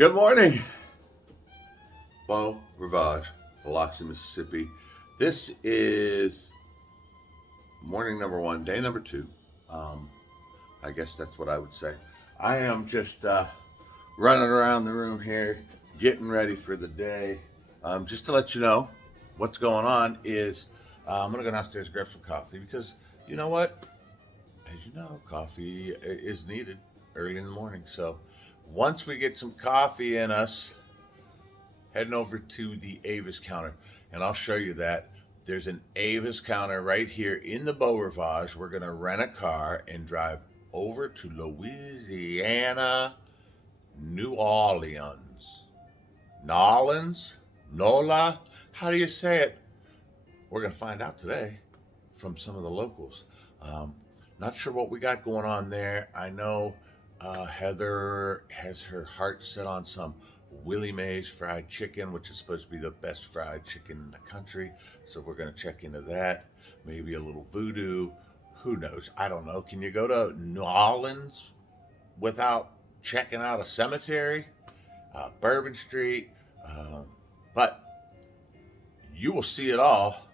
Good morning. Beau Rivage, Biloxi, Mississippi. This is morning number 1, day number 2. I guess that's what I would say. I am just running around the room here, getting ready for the day. Just to let you know what's going on is I'm going to go downstairs and grab some coffee because you know what? As you know, coffee is needed early in the morning. So once we get some coffee in us, heading over to the Avis counter, and I'll show you that. There's an Avis counter right here in the Beau Rivage. We're going to rent a car and drive over to Louisiana, New Orleans. Nolans? Nola? How do you say it? We're going to find out today from some of the locals. Not sure what we got going on there. I know Heather has her heart set on some Willie Mae's fried chicken, which is supposed to be the best fried chicken in the country. So we're going to check into that. Maybe a little voodoo. Who knows? I don't know. Can you go to New Orleans without checking out a cemetery? Bourbon Street. But you will see it all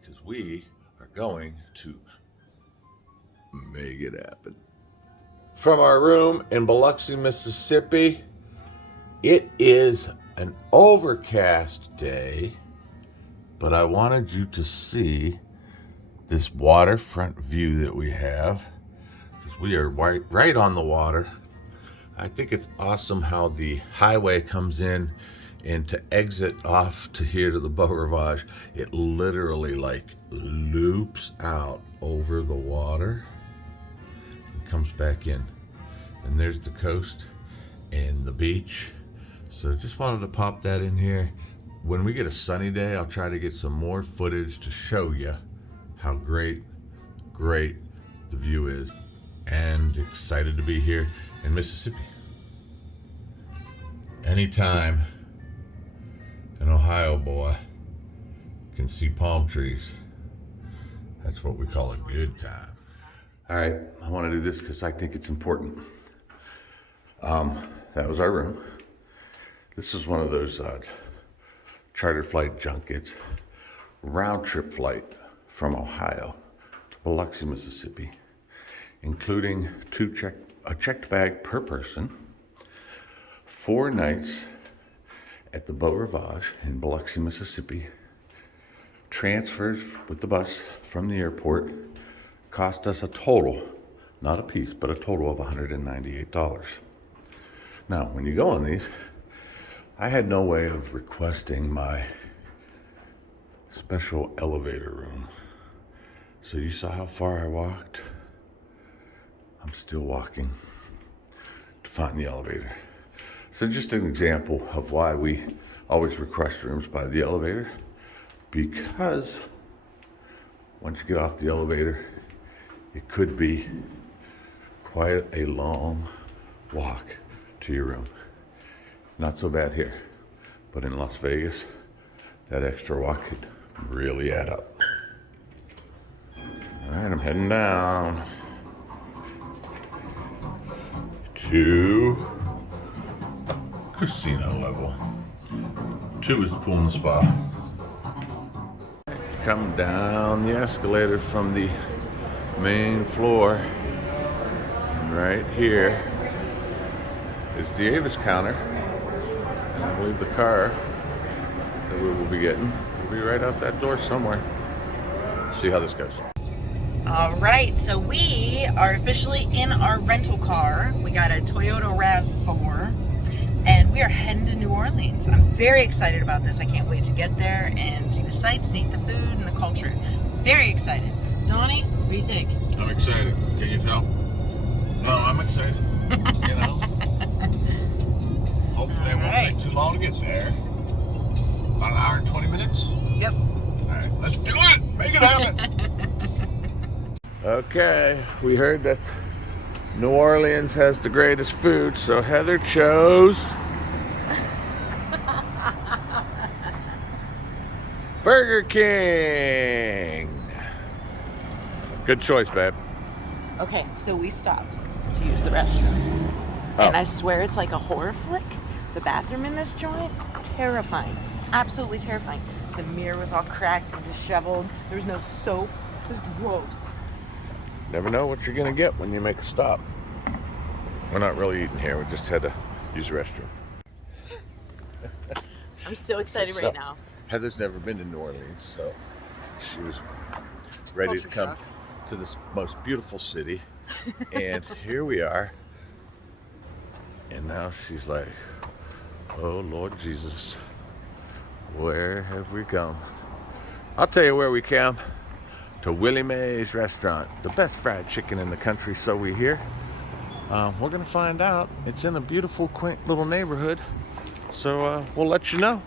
because we are going to make it happen. From our room in Biloxi, Mississippi, it is an overcast day, but I wanted you to see this waterfront view that we have because we are right on the water. I think it's awesome how the highway comes in, and to exit off to here to the Beau Rivage, it literally like loops out over the water and comes back in. And there's the coast and the beach. So just wanted to pop that in here. When we get a sunny day, I'll try to get some more footage to show you how great the view is. And excited to be here in Mississippi. Anytime an Ohio boy can see palm trees, that's what we call a good time. All right, I want to do this because I think it's important. That was our room. This is one of those charter flight junkets, round trip flight from Ohio to Biloxi, Mississippi, including a checked bag per person, 4 nights at the Beau Rivage in Biloxi, Mississippi. Transfers with the bus from the airport cost us a total, not a piece, but a total of $198. Now, when you go on these, I had no way of requesting my special elevator room. So you saw how far I walked? I'm still walking to find the elevator. So just an example of why we always request rooms by the elevator, because once you get off the elevator, it could be quite a long walk to your room. Not so bad here, but in Las Vegas, that extra walk could really add up. All right, I'm heading down to casino level. 2 is the pool and the spa. Come down the escalator from the main floor, and right here is the Avis counter. And I believe the car that we will be getting will be right out that door somewhere. Let's see how this goes. All right, so we are officially in our rental car. We got a Toyota RAV4, and we are heading to New Orleans. I'm very excited about this. I can't wait to get there and see the sights, and eat the food, and the culture. Very excited. Donnie, what do you think? I'm excited. Can you tell? No, I'm excited. You know? Hopefully it won't take too long to get there. About an hour and 20 minutes? Yep. All right, let's do it. Make it happen. Okay, we heard that New Orleans has the greatest food, so Heather chose Burger King. Good choice, babe. Okay, so we stopped to use the restroom. And I swear it's like a horror flick. The bathroom in this joint, terrifying. Absolutely terrifying. The mirror was all cracked and disheveled. There was no soap. It was gross. Never know what you're gonna get when you make a stop. We're not really eating here. We just had to use the restroom. I'm so excited right now. Heather's never been to New Orleans, so she was ready to come to this most beautiful city. And here we are. And now she's like, oh Lord Jesus, where have we come? I'll tell you where we came. To Willie Mae's restaurant, the best fried chicken in the country, so we hear. We're gonna find out. It's in a beautiful, quaint little neighborhood, so we'll let you know.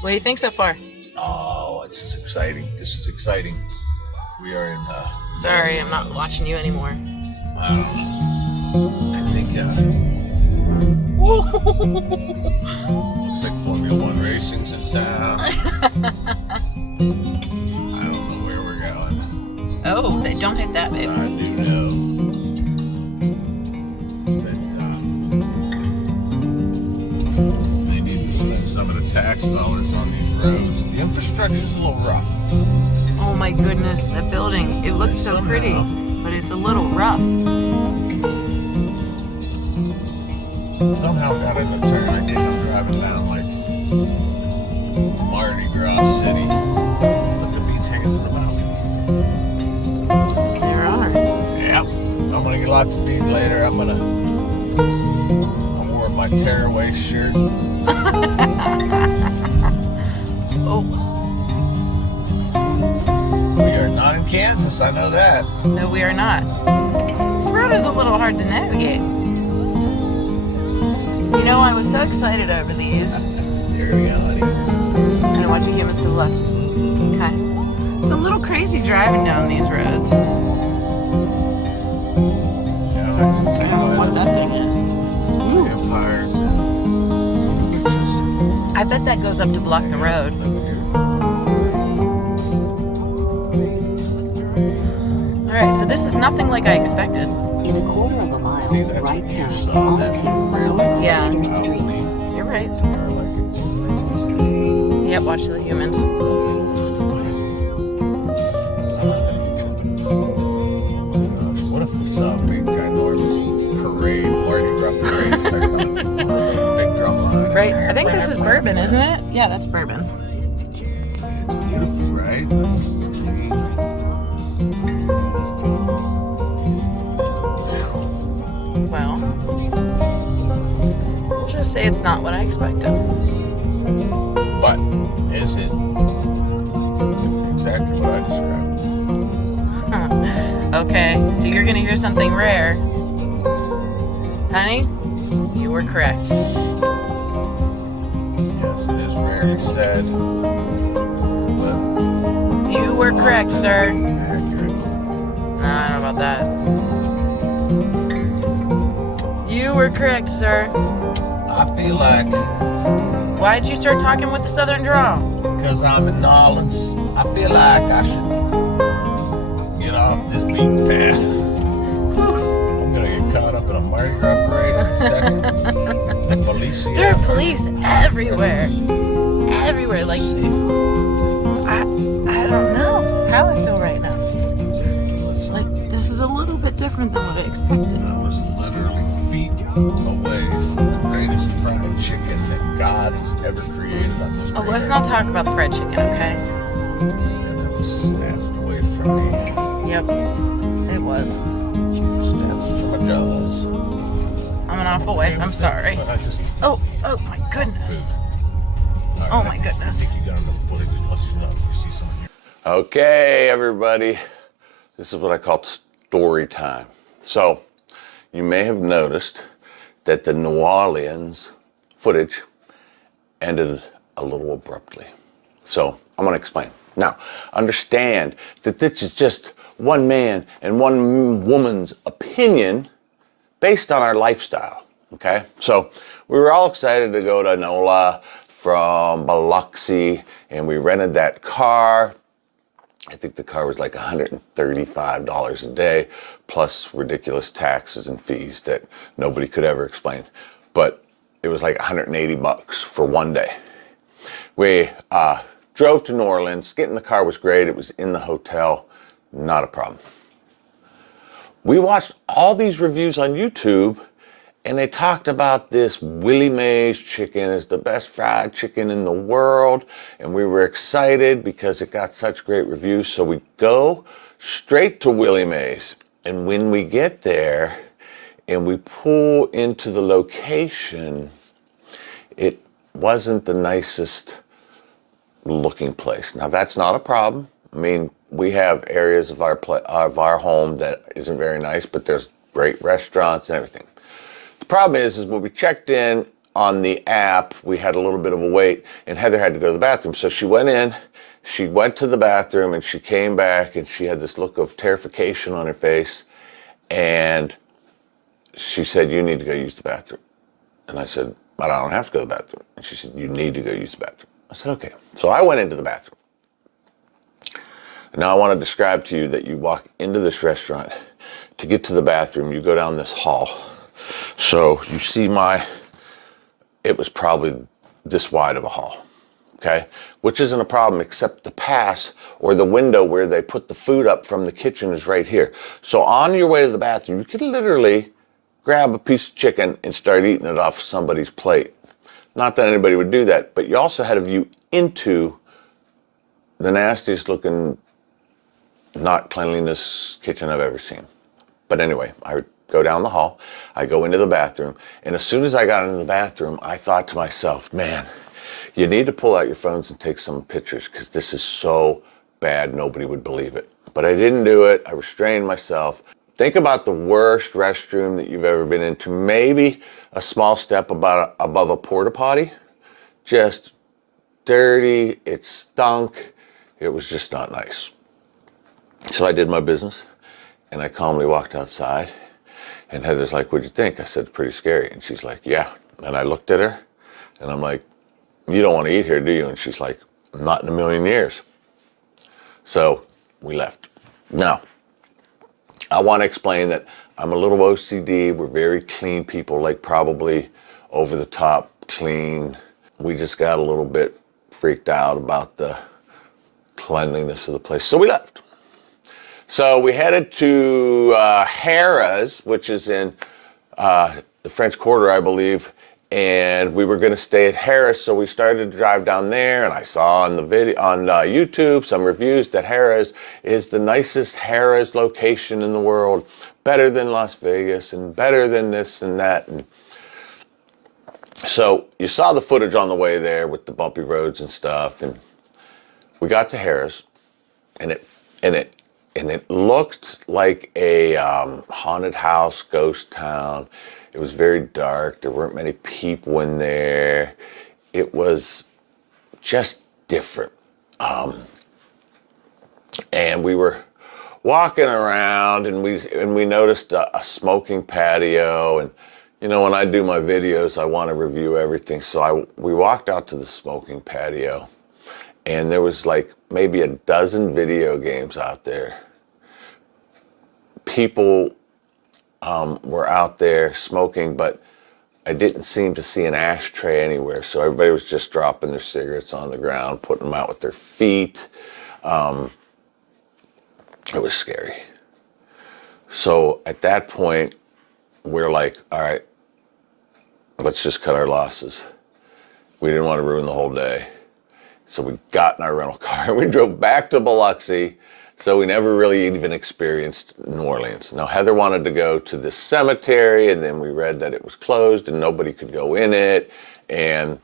What do you think so far? Oh, this is exciting. This is exciting. We are in. Sorry, I'm not watching you anymore. I think. Looks like Formula One racing's in town. I don't know where we're going. Oh, don't hit that, babe. I do know that they need to spend some of the tax dollars on these roads. The infrastructure's a little rough. Oh my goodness, that building. It looks so pretty, but it's a little rough. Somehow got in the turn. I think I'm driving down like Mardi Gras City. Look at these hanging from the balcony. There are. Yep. I'm gonna get lots of beads later. I wore my tearaway shirt. Oh. We are not in Kansas, I know that. No, we are not. This road is a little hard to navigate. You know, I was so excited over these. There we go, honey. I'm gonna watch the humans to the left. Okay. It's a little crazy driving down these roads. Yeah, I can see I don't know what that thing is. Empires. I bet that goes up to block the road. Alright, so this is nothing like I expected. In a quarter of a mile, See, that's right what you turn saw, that onto really- Yeah. Alexander Street. You're right. Like it's Yep, watch the humans. What if we saw a big ginormous parade, Mardi Gras parade, start coming, big drum line? Right, I think this is bourbon, isn't it? Yeah, that's bourbon. It's beautiful, right? Well, we'll just say it's not what I expected. But is it exactly what I described? Okay, so you're gonna hear something rare. Honey, you were correct. Yes, it is rarely said. But You were correct, sir. accurate. I don't know about that. You were correct, sir. I feel like Why'd you start talking with the southern drawl? because I'm in New Orleans, I feel like I should get off this beaten path. I'm gonna get caught up in a Mardi Gras parade in a second. The police. There are police everywhere. Everywhere. Like, I don't know how I feel right now. Listen, Like, this is a little bit different than what I expected. I was literally feet away from the greatest fried chicken that God has ever created on this Oh, great let's earth. not talk about the fried chicken, okay? And that was snatched away from me. Yep, it was. Snatched from my jaws. I'm an awful wife. I'm sorry. But I just. Oh my goodness. All right, Oh my I goodness. think you got enough footage. Let's you see something here. Okay, everybody. This is what I call story time. So, you may have noticed that the New Orleans footage ended a little abruptly. So, I'm going to explain. Now, understand that this is just one man and one woman's opinion based on our lifestyle, okay? So, we were all excited to go to NOLA from Biloxi, and we rented that car. I think the car was like $135 a day, plus ridiculous taxes and fees that nobody could ever explain. but it was like 180 bucks for one day. We drove to New Orleans. Getting the car was great. It was in the hotel, not a problem. We watched all these reviews on YouTube, and they talked about this Willie Mae's chicken is the best fried chicken in the world, and we were excited because it got such great reviews. So we go straight to Willie Mae's, and when we get there and we pull into the location, it wasn't the nicest looking place. Now that's not a problem. I mean, we have areas of our home that isn't very nice, but there's great restaurants and everything. The problem is when we checked in on the app, we had a little bit of a wait, and Heather had to go to the bathroom. So she went in, she went to the bathroom, and she came back, and she had this look of terrification on her face, and she said, "You need to go use the bathroom." And I said, "But I don't have to go to the bathroom." And she said, "You need to go use the bathroom." I said, "Okay." So I went into the bathroom. Now I want to describe to you that you walk into this restaurant. To get to the bathroom, you go down this hall. So you see it was probably this wide of a hall, okay? Which isn't a problem, except the pass or the window where they put the food up from the kitchen is right here. So on your way to the bathroom, you could literally grab a piece of chicken and start eating it off somebody's plate. Not that anybody would do that, but you also had a view into the nastiest looking, not cleanliness kitchen I've ever seen. But anyway, I would go down the hall, I go into the bathroom, and as soon as I got into the bathroom, I thought to myself, man, you need to pull out your phones and take some pictures because this is so bad, nobody would believe it. But I didn't do it, I restrained myself. Think about the worst restroom that you've ever been into, maybe a small step above a porta potty, just dirty, it stunk, it was just not nice. So I did my business, and I calmly walked outside, and Heather's like, "What'd you think?" I said, "It's pretty scary." And she's like, "Yeah." And I looked at her, and I'm like, "You don't want to eat here, do you?" And she's like, "Not in a million years." So we left. Now, I want to explain that I'm a little OCD. We're very clean people, like probably over the top clean. We just got a little bit freaked out about the cleanliness of the place. So we left. So we headed to Harrah's, which is in the French Quarter, I believe, and we were going to stay at Harrah, so we started to drive down there, and I saw on the video on YouTube some reviews that Harrah's is the nicest Harrah's location in the world, better than Las Vegas, and better than this and that. And so you saw the footage on the way there with the bumpy roads and stuff, and we got to Harrah's, and it looked like a haunted house, ghost town. It was very dark. There weren't many people in there. It was just different. And we were walking around, and we noticed a smoking patio. And you know, when I do my videos, I want to review everything. So we walked out to the smoking patio, and there was like maybe a dozen video games out there. People were out there smoking, but I didn't seem to see an ashtray anywhere. So everybody was just dropping their cigarettes on the ground, putting them out with their feet. It was scary. So at that point, we're like, all right, let's just cut our losses. We didn't want to ruin the whole day. So we got in our rental car and we drove back to Biloxi. So we never really even experienced New Orleans. Now, Heather wanted to go to this cemetery, and then we read that it was closed and nobody could go in it. And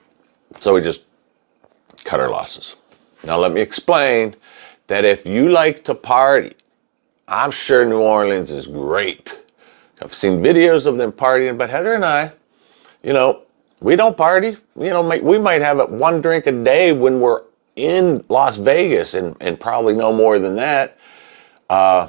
so we just cut our losses. Now, let me explain that if you like to party, I'm sure New Orleans is great. I've seen videos of them partying, but Heather and I, you know, we don't party. You know, we might have one drink a day when we're in Las Vegas, and probably no more than that. That's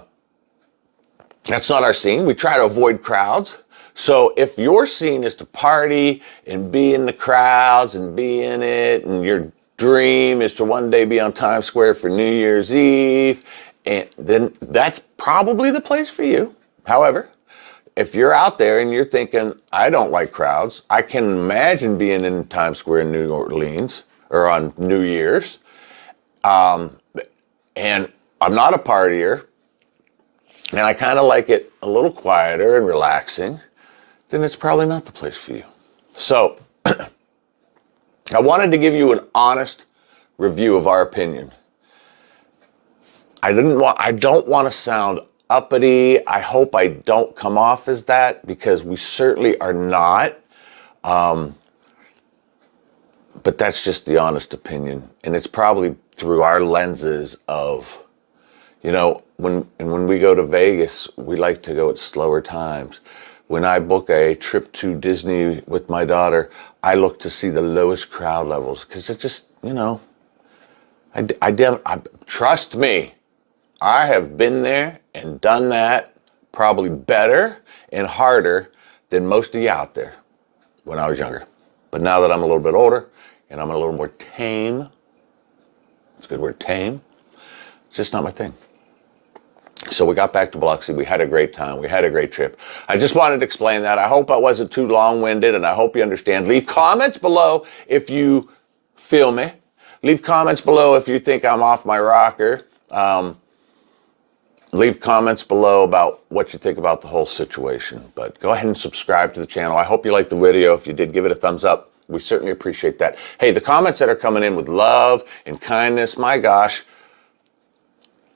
not our scene. We try to avoid crowds. So if your scene is to party and be in the crowds and be in it, and your dream is to one day be on Times Square for New Year's Eve, and then that's probably the place for you. However, if you're out there and you're thinking, I don't like crowds, I can imagine being in Times Square in New Orleans or on New Year's, and I'm not a partier, and I kind of like it a little quieter and relaxing, then it's probably not the place for you. So I wanted to give you an honest review of our opinion. I don't want to sound uppity. I hope I don't come off as that, because we certainly are not. But that's just the honest opinion. And it's probably through our lenses of, when we go to Vegas, we like to go at slower times. When I book a trip to Disney with my daughter, I look to see the lowest crowd levels, because it just, trust me, I have been there and done that probably better and harder than most of you out there when I was younger. But now that I'm a little bit older and I'm a little more tame, it's a good word, tame, it's just not my thing. So we got back to Biloxi. We had a great time. We had a great trip. I just wanted to explain that. I hope I wasn't too long-winded, and I hope you understand. Leave comments below if you feel me. Leave comments below if you think I'm off my rocker. Leave comments below about what you think about the whole situation. But go ahead and subscribe to the channel. I hope you liked the video. If you did, give it a thumbs up. We certainly appreciate that. Hey, the comments that are coming in with love and kindness, my gosh,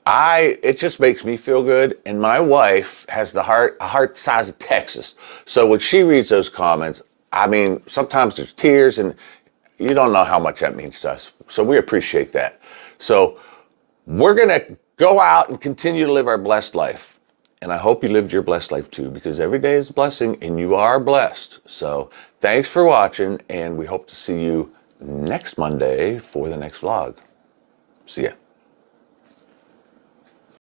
it just makes me feel good. And my wife has a heart the size of Texas. So when she reads those comments, sometimes there's tears, and you don't know how much that means to us. So we appreciate that. So we're going to go out and continue to live our blessed life. And I hope you lived your blessed life too, because every day is a blessing and you are blessed. So thanks for watching, and we hope to see you next Monday for the next vlog. See ya.